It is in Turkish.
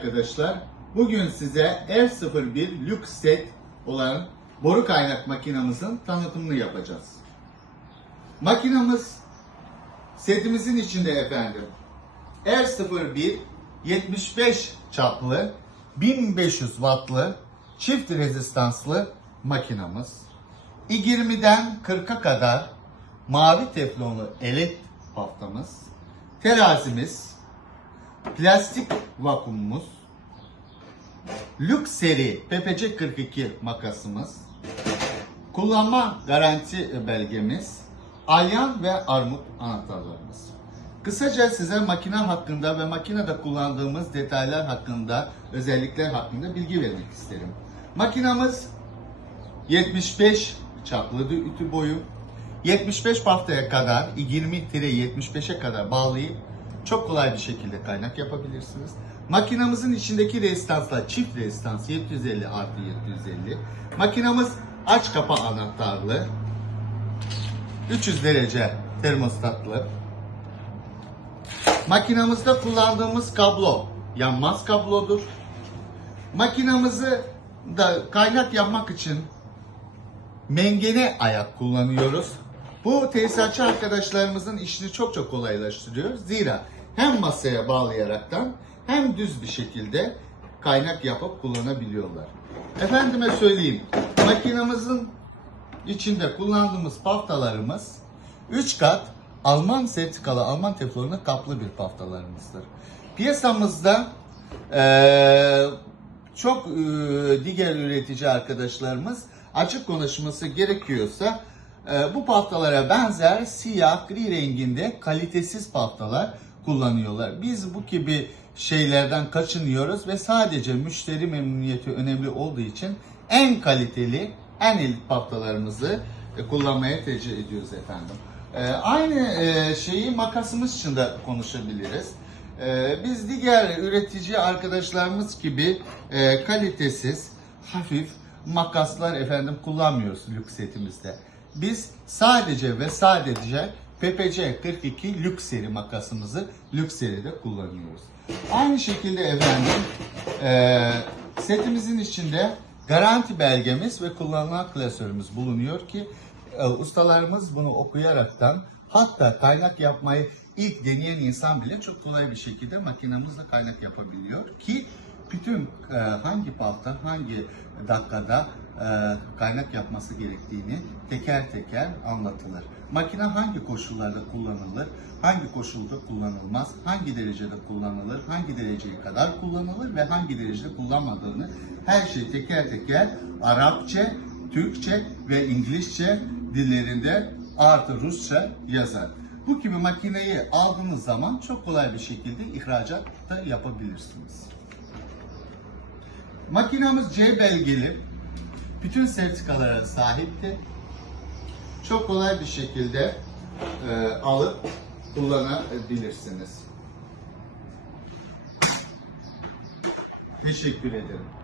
arkadaşlar. Bugün size R01 Lux Set olan boru kaynak makinamızın tanıtımını yapacağız. Makinamız setimizin içinde efendim. R01 75 çaplı 1500 wattlı çift rezistanslı makinamız. I20'den 40'a kadar mavi teflonlu elet haftamız, terazimiz, plastik vakumumuz, Lux seri PPC 42 makasımız, kullanma garanti belgemiz, alyan ve armut anahtarlarımız. Kısaca size makine hakkında ve makinede kullandığımız detaylar hakkında, özellikler hakkında bilgi vermek isterim. Makinamız 75 çaplı ütü boyu. 75 paftaya kadar 20-75'e kadar bağlayıp çok kolay bir şekilde kaynak yapabilirsiniz. Makinamızın içindeki rezistanslar çift rezistans 750 artı 750. Makinamız aç kapa anahtarlı. 300 derece termostatlı. Makinamızda kullandığımız kablo yanmaz kablodur. Makinamızı da kaynak yapmak için mengene ayak kullanıyoruz. Bu tesisatçı arkadaşlarımızın işini çok çok kolaylaştırıyor. Zira hem masaya bağlayaraktan hem düz bir şekilde kaynak yapıp kullanabiliyorlar. Efendime söyleyeyim, makinamızın içinde kullandığımız paftalarımız 3 kat Alman sertikalı Alman teflonuna kaplı bir paftalarımızdır. Piyasamızda eee, çok eee, diğer üretici arkadaşlarımız açık konuşması gerekiyorsa bu paftalara benzer siyah gri renginde kalitesiz paftalar kullanıyorlar. Biz bu gibi şeylerden kaçınıyoruz ve sadece müşteri memnuniyeti önemli olduğu için en kaliteli, en elit paftalarımızı e, kullanmaya tercih ediyoruz efendim. E, Aynı e, şeyi makasımız için de konuşabiliriz. E, Biz diğer üretici arkadaşlarımız gibi e, kalitesiz, hafif makaslar efendim kullanmıyoruz lüks setimizde. Biz sadece ve sadece PPC 42 lüks seri makasımızı lüks seride kullanıyoruz. Aynı şekilde efendim e, setimizin içinde garanti belgemiz ve kullanılan klasörümüz bulunuyor ki e, ustalarımız bunu okuyaraktan hatta kaynak yapmayı ilk deneyen insan bile çok kolay bir şekilde makinamızla kaynak yapabiliyor ki bütün e, hangi pafta hangi dakikada kaynak yapması gerektiğini teker teker anlatılır. Makine hangi koşullarda kullanılır, hangi koşulda kullanılmaz, hangi derecede kullanılır, hangi dereceye kadar kullanılır ve hangi derecede kullanmadığını her şey teker teker Arapça, Türkçe ve İngilizce dillerinde artı Rusça yazar. Bu gibi makineyi aldığınız zaman çok kolay bir şekilde ihracat da yapabilirsiniz. Makinamız C belgeli. Bütün sertifikalara sahipti. Çok kolay bir şekilde e, alıp kullanabilirsiniz. Teşekkür ederim.